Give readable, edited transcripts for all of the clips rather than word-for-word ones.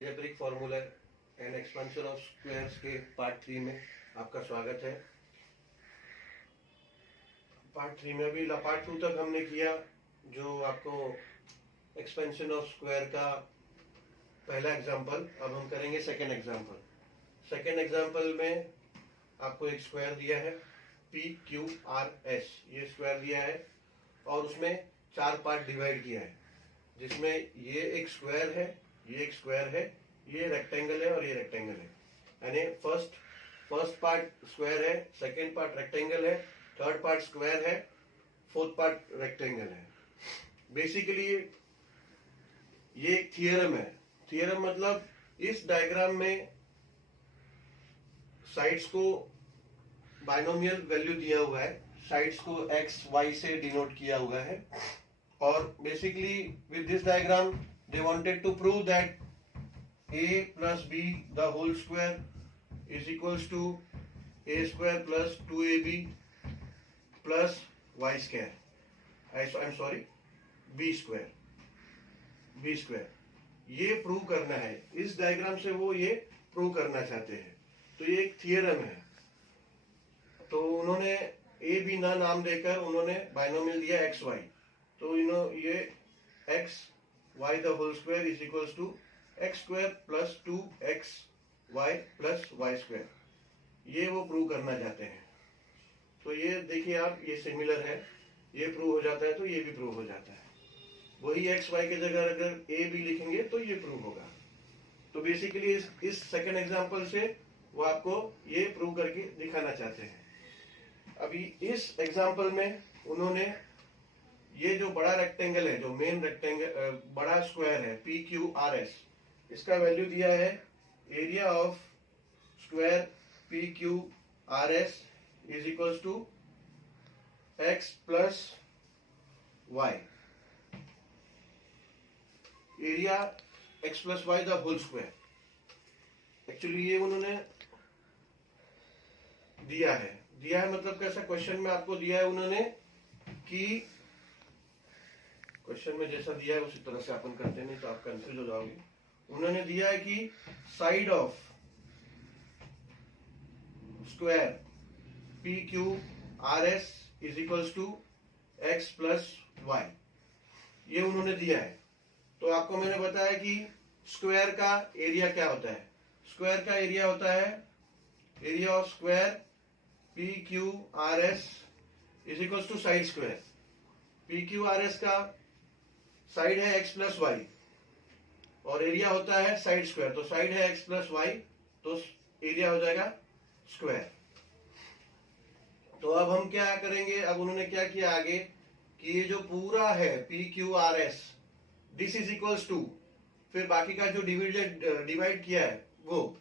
Algebraic formula and expansion of squares के part 3 में आपका स्वागत है। पार्ट 3 में भी पार्ट 2 तक हमने किया, जो आपको एक्सपेंशन ऑफ स्क्वायर का पहला एग्जांपल। अब हम करेंगे सेकेंड एग्जांपल। सेकेंड एग्जांपल में आपको एक स्क्वायर दिया है PQRS, ये स्क्वायर दिया है और उसमें 4 पार्ट डिवाइड किया है, जिसमें ये एक स्क्वायर है, ये एक स्क्वायर है, ये रेक्टेंगल है और ये रेक्टेंगल है। यानी फर्स्ट पार्ट स्क्वायर है, सेकंड पार्ट रेक्टेंगल है, थर्ड पार्ट स्क्वायर है, फोर्थ पार्ट रेक्टेंगल है। बेसिकली ये एक थियरम है। थियरम मतलब इस डायग्राम में साइड्स को बाइनोमियल वैल्यू दिया हुआ है, साइड्स को x y से डिनोट किया हुआ है, और basically with this diagram they wanted to prove that a plus b the whole square is equals to a square plus 2ab plus y square. I'm sorry, b square ये prove करना है। इस diagram से वो ये prove करना चाहते हैं। तो ये एक थियरम है। तो उन्होंने a b ना नाम देकर उन्होंने बाइनोमियल दिया x y। तो ये x y the whole square is equals to x square plus 2xy plus y square, ये वो प्रूव करना चाहते हैं। तो ये देखिए आप, ये सिमिलर है, ये प्रूव हो जाता है तो ये भी प्रूव हो जाता है। वही x y की जगह अगर a b लिखेंगे तो ये प्रूव होगा। तो बेसिकली इस सेकंड एग्जांपल से वो आपको ये प्रूव करके दिखाना चाहते हैं। अभी इस एग्जांपल में उन्होंने ये जो बड़ा रेक्टेंगल है, जो मेन रेक्टेंगल बड़ा स्क्वायर है PQRS, इसका वैल्यू दिया है area of square PQRS is equals to x plus y। Area x plus y the whole square. Actually ये उन्होंने दिया है मतलब कैसा क्वेश्चन में आपको दिया है उन्होंने कि क्वेश्चन में जैसा दिया है उसी तरह से अपन करते नहीं तो आप कंफ्यूज हो जाओगे। उन्होंने दिया है कि side of square PQRS is equals to x plus y, ये उन्होंने दिया है। तो आपको मैंने बताया कि स्क्वायर का एरिया क्या होता है। स्क्वायर का एरिया होता है area of square PQRS is equals to side square. PQRS का साइड है x प्लस वाई और एरिया होता है साइड स्क्वायर। तो साइड है x प्लस वाई तो एरिया हो जाएगा स्क्वायर। तो अब हम क्या करेंगे, अब उन्होंने क्या किया आगे कि ये जो पूरा है PQRS this is equals to, फिर बाकी का जो डिवाइड किया है वो,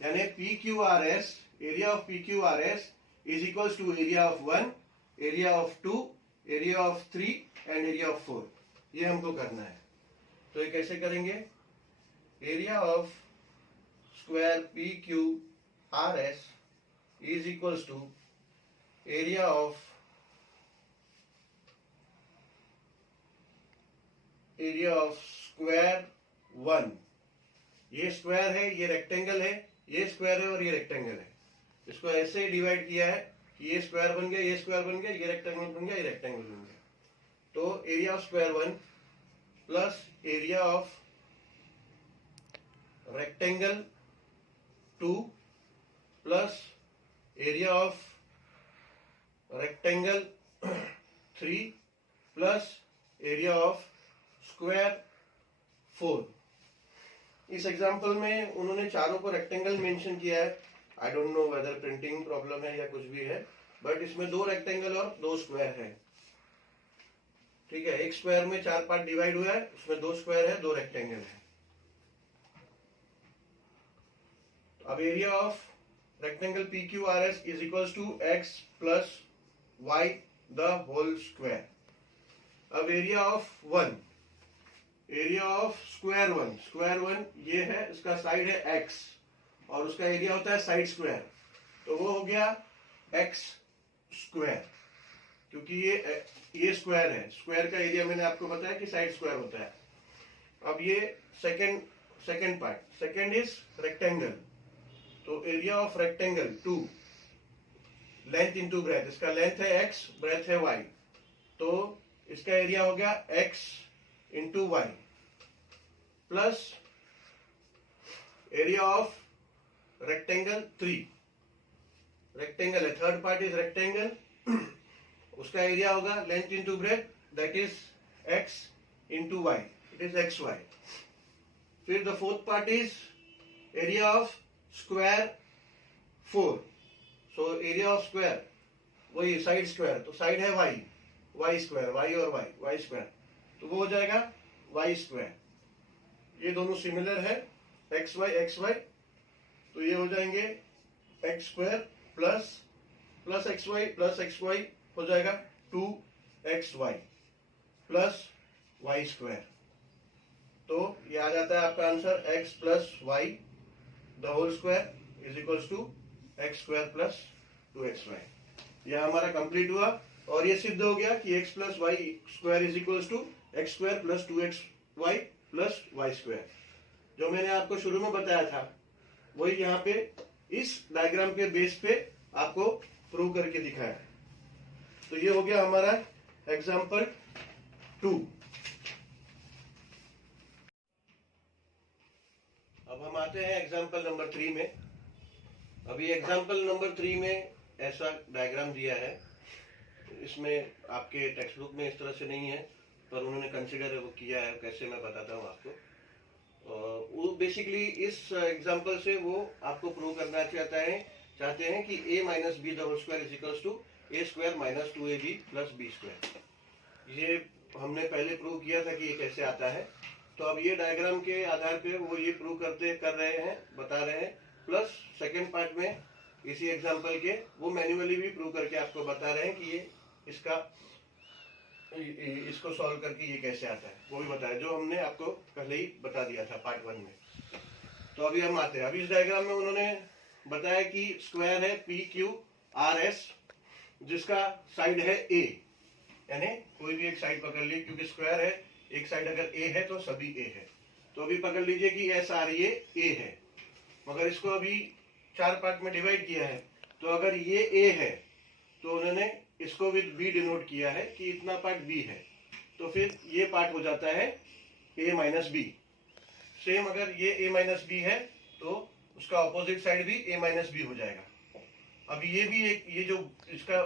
यानी PQRS area of PQRS is equals to area of 1, area of 2, area of 3 and area of 4। ये हमको करना है। तो ये कैसे करेंगे, area of square PQRS is equals to area of square 1। ये स्क्वायर है, ये रेक्टेंगल है, ये स्क्वायर है और ये रेक्टेंगल है। इसको ऐसे डिवाइड किया है कि ये स्क्वायर बन गया, ये स्क्वायर बन गया, ये रेक्टेंगल बन गया, ये रेक्टेंगल बन गया। तो area of square 1 plus area of rectangle 2 plus area of rectangle 3 plus area of square 4। इस एग्जांपल में उन्होंने चारों को रेक्टेंगल मेंशन किया है। I don't know whether printing problem है या कुछ भी है, बट इसमें 2 रेक्टेंगल और 2 स्क्वायर है। ठीक है, एक स्क्वायर में 4 पार्ट डिवाइड हुआ है, उसमें 2 स्क्वायर है, 2 रेक्टेंगल है। अब area of rectangle PQRS is equals to x plus y the whole square. अब area of 1, area of square 1, square 1 ये है, इसका साइड है x और उसका एरिया होता है साइड स्क्वायर। तो वो हो गया x स्क्वायर, क्योंकि ये स्क्वायर है। स्क्वायर का एरिया मैंने आपको बताया कि साइड स्क्वायर होता है। अब ये second second part, second is rectangle, तो area of rectangle 2, length into breadth, इसका लेंथ है x, ब्रेथ है y, तो इसका एरिया हो गया x into y plus area of rectangle 3, rectangle है, थर्ड पार्ट इज रेक्टेंगल, उसका एरिया होगा length into breadth, that is x into y, it is x y. फिर the fourth part is area of square 4, so area of square वही side square, तो side है y, y square, y और y square, तो वो हो जाएगा y square. ये दोनों सिमिलर है, एक्स वाई, तो ये हो जाएंगे x square plus x y हो जाएगा 2xy प्लस वाई स्क्वायर, तो ये आ जाता है आपका answer x plus y the whole square is equals to x square plus 2xy। यह हमारा कंप्लीट हुआ और ये सिद्ध हो गया कि x plus y square is equals to x square plus 2xy plus y square. जो मैंने आपको शुरू में बताया था वही यहाँ पे इस डायग्राम के बेस पे आपको प्रूव करके दिखाया। तो ये हो गया हमारा एग्जाम्पल 2। अब हम आते हैं एग्जाम्पल नंबर 3 में। अभी एग्जाम्पल नंबर 3 में ऐसा डायग्राम दिया है, इसमें आपके टेक्स्ट बुक में इस तरह से नहीं है, पर उन्होंने कंसिडर वो किया है, कैसे मैं बताता हूँ आपको। वो बेसिकली इस एग्जाम्पल से वो आपको प्रूव करना चाहते हैं कि a minus b the whole square is equals to a square minus 2ab plus b square. ये हमने पहले प्रूव किया था कि ये कैसे आता है, तो अब ये डायग्राम के आधार पे वो ये प्रूव कर रहे हैं, बता रहे हैं, प्लस सेकेंड पार्ट में इसी एग्जाम्पल के वो मैन्युअली भी प्रूव करके आपको बता रहे हैं कि ये इसको सॉल्व करके ये कैसे आता है, वो भी बताया, जो हमने आपको पहले ही बता दिया था पार्ट 1 में। तो अभी हम आते हैं, अभी इस डायग्राम में उन्होंने बताया कि स्क्वायर है पी क्यू आर एस, जिसका साइड है ए, यानी कोई भी एक साइड पकड़ लीजिए, क्योंकि स्क्वायर है, एक साइड अगर ए है तो सभी ए है। तो अभी पकड़ लीजिए कि एस आर ये ए है, मगर इसको अभी 4 पार्ट में डिवाइड किया है, तो अगर ये ए है तो उन्होंने इसको विद बी डिनोट किया है कि इतना पार्ट बी है, तो फिर ये पार्ट हो जाता है ए माइनस बी। सेम अगर ये ए माइनस बी है तो उसका ऑपोजिट साइड भी ए माइनस बी हो जाएगा। अब ये भी एक, ये जो इसका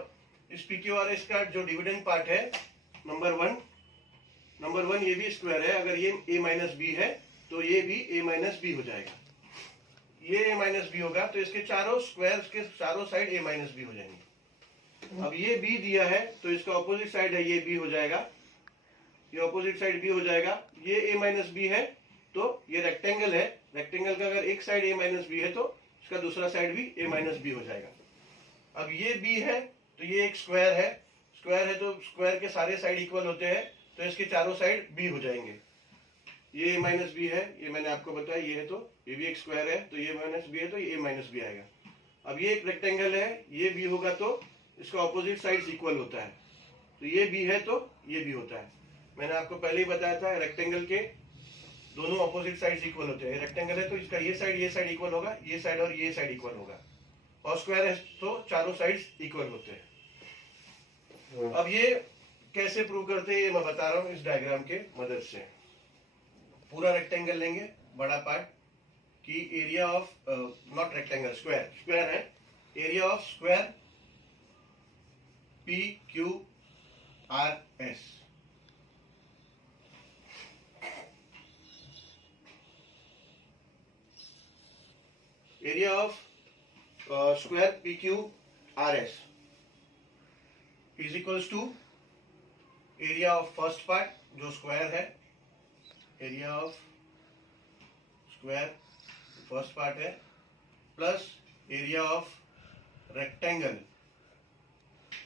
इस पी क्यू आर एस का जो डिविडेंड पार्ट है नंबर वन ये भी स्क्वायर है, अगर ये ए माइनस बी है तो ये भी ए माइनस बी हो जाएगा। ये ए माइनस बी होगा तो इसके चारों स्क्वायर के चारों साइड ए माइनस बी हो जाएंगे। अब ये बी दिया है तो इसका ऑपोजिट साइड है ये बी हो जाएगा, ये ऑपोजिट साइड बी हो जाएगा। ये ए माइनस बी है तो ये रेक्टेंगल है, रेक्टेंगल का अगर एक साइड ए माइनस बी है तो इसका दूसरा साइड भी ए माइनस बी हो जाएगा। अब ये बी है तो ये एक स्क्वायर है, तो स्क्वायर के सारे साइड इक्वल होते हैं, तो इसके चारों साइड बी हो जाएंगे। ये ए माइनस बी है, ये मैंने आपको बताया, ये है तो ये भी एक स्क्वायर है, तो ये माइनस बी है तो ये ए माइनस बी आएगा। अब ये एक रेक्टेंगल है, ये बी होगा तो इसका ऑपोजिट साइड्स इक्वल होता है, तो ये बी है तो ये भी होता है। मैंने आपको पहले ही बताया था रेक्टेंगल के दोनों ऑपोजिट साइड्स इक्वल होते हैं। रेक्टेंगल है तो इसका ये साइड इक्वल होगा, ये साइड और ये साइड इक्वल होगा, और स्क्वायर है तो चारों साइड्स इक्वल होते हैं। अब ये कैसे प्रूव करते हैं ये मैं बता रहा हूं इस डायग्राम के मदद से। पूरा रेक्टेंगल लेंगे बड़ा पार्ट की area of not rectangle, square है, area of square P Q R S. Area of square P Q R S is equals to area of first part जो स्क्वायर है, area of square first part है, plus area of rectangle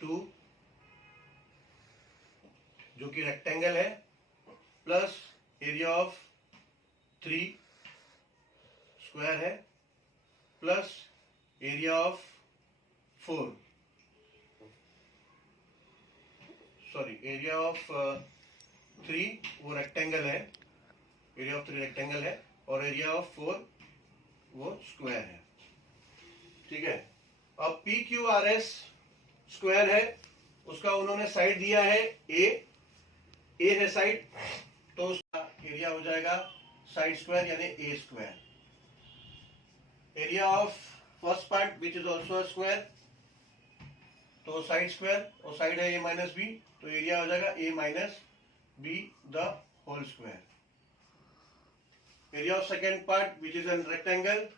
2 जो कि rectangle है, plus area of 3 square है, plus area of 4 sorry area of 3 वो rectangle है, area of 3 rectangle है, और एरिया ऑफ 4 वो स्क्वायर है। ठीक है, अब P Q R S square है, उसका उन्होंने साइड दिया है ए है साइड, तो उसका एरिया हो जाएगा साइड स्क्वायर यानी a square. Area of first part which is also square, तो साइड स्क्वायर और साइड है ए माइनस बी, तो एरिया हो जाएगा a minus b the whole square. Area of second part which is an rectangle,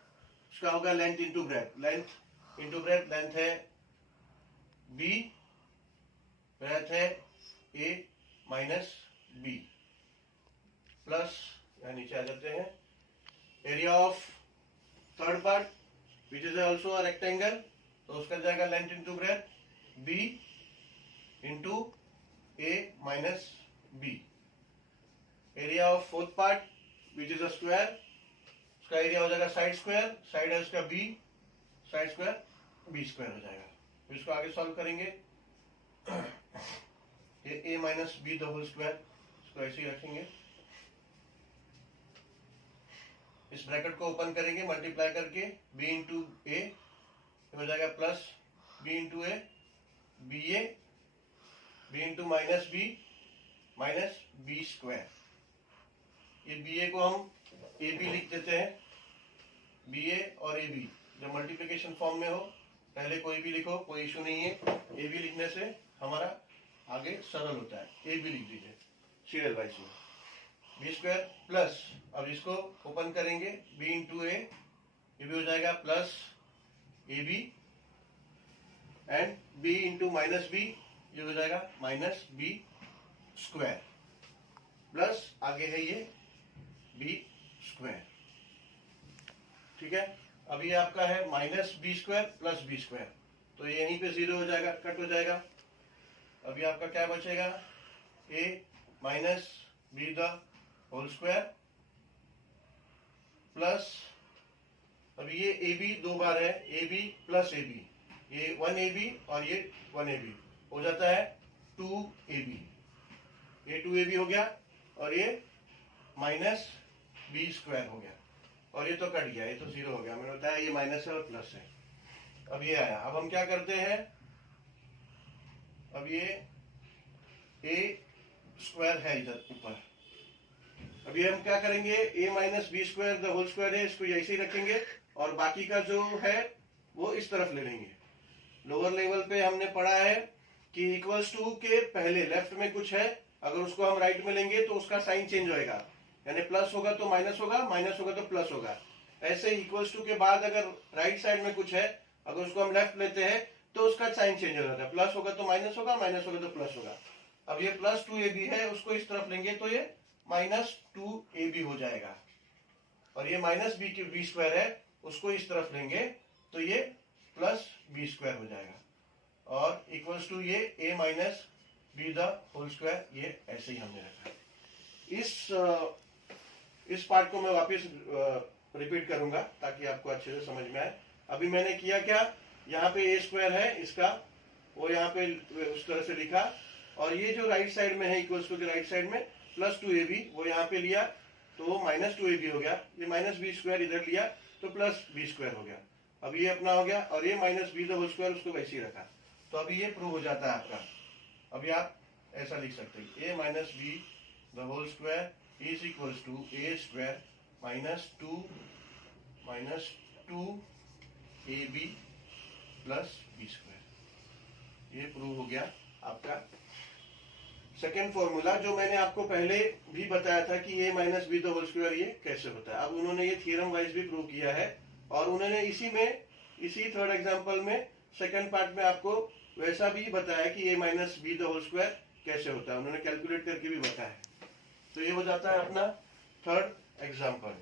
उसका होगा length into breadth, length into breadth, length है b, breadth है ए माइनस बी, प्लस यहाँ नीचे आ जाते हैं। Area of third part which is also a rectangle, तो उसका जाएगा length into breadth b into a minus b. Area of fourth part which is a square, उसका एरिया हो जाएगा साइड स्क्वायर, साइड है उसका b, side square b square हो जाएगा। तो इसको आगे सॉल्व करेंगे, ये a minus b the whole square, इसको ऐसे ही रखेंगे, इस ब्रैकेट को ओपन करेंगे मल्टीप्लाई करके, बी इंटू ए हो जाएगा plus b into a b into minus b square. ये बी ए को हम ए बी लिख देते हैं, बी ए और ए बी जब मल्टीप्लिकेशन फॉर्म में हो, पहले कोई भी लिखो कोई इशू नहीं है, ए बी लिखने से हमारा आगे सरल होता है, ए बी लिख दीजिए सीरियल वाइज में, बी स्क्वायर प्लस, अब इसको ओपन करेंगे बी इंटू ए, ये भी हो जाएगा plus a b, and b into minus b, ये हो जाएगा माइनस बी स्क्वायर, प्लस आगे है ये बी स्क्वायर। ठीक है, अब ये आपका है minus b square plus b square, तो ये यहीं पे जीरो हो जाएगा, कट हो जाएगा। अभी आपका क्या बचेगा, a minus b the whole square plus, अब ये ए बी दो बार है, a b plus a b, ये 1ab और ये 1ab हो जाता है 2ab, ये 2ab हो गया और ये माइनस बी स्क्वायर हो गया, और ये तो कट गया, ये तो जीरो हो गया, मैंने बताया ये माइनस है और प्लस है। अब ये आया, अब हम क्या करते हैं, अब ये ए स्क्वायर है इधर ऊपर, अब ये हम क्या करेंगे, a minus b square the whole square है, इसको ऐसे ही रखेंगे और बाकी का जो है वो इस तरफ ले लेंगे। लोअर लेवल पे हमने पढ़ा है कि इक्वल्स टू के पहले लेफ्ट में कुछ है, अगर उसको हम राइट में लेंगे तो उसका साइन चेंज होएगा, यानी प्लस होगा तो माइनस होगा, माइनस होगा तो प्लस होगा। ऐसे इक्वल्स टू के बाद अगर राइट साइड में कुछ है, अगर उसको हम लेफ्ट लेते हैं तो उसका साइन चेंज हो जाता है, प्लस होगा तो माइनस होगा, माइनस होगा तो प्लस होगा। अब ये प्लस 2ab है, उसको इस तरफ लेंगे तो ये माइनस 2ab हो जाएगा, और ये माइनस बी स्क्वायर है, उसको इस तरफ लेंगे तो ये प्लस बी स्क्वायर हो जाएगा, और इक्वल्स टू ये a minus b the whole square, ये ऐसे ही हमने रखा है। इस पार्ट को मैं वापस रिपीट करूंगा ताकि आपको अच्छे से समझ में आए। अभी मैंने किया क्या, यहाँ पे ए स्क्वायर है इसका, वो यहाँ पे उस तरह से लिखा, और ये जो राइट साइड में है इक्वल्स टू के राइट साइड में प्लस 2ab वो यहाँ पे लिया तो वो माइनस 2ab हो गया, ये माइनस बी स्क्वायर इधर लिया तो प्लस बी स्क्वायर हो गया। अब ये अपना हो गया, और ये minus b the whole square उसको वैसे ही रखा, तो अभी ये प्रूव हो जाता है आपका। अभी आप ऐसा लिख सकते हैं, a minus b the whole square is equals to a square minus 2ab plus b square, ये प्रूव हो गया आपका सेकेंड फॉर्मूला, जो मैंने आपको पहले भी बताया था कि a minus b the whole square ये कैसे होता है। अब उन्होंने ये थ्योरम वाइज भी प्रूव किया है, और उन्होंने इसी थर्ड एग्जांपल में सेकंड पार्ट में आपको वैसा भी बताया कि a minus b the whole square कैसे होता है, उन्होंने कैलकुलेट करके भी बताया। तो ये हो जाता है अपना थर्ड एग्जांपल।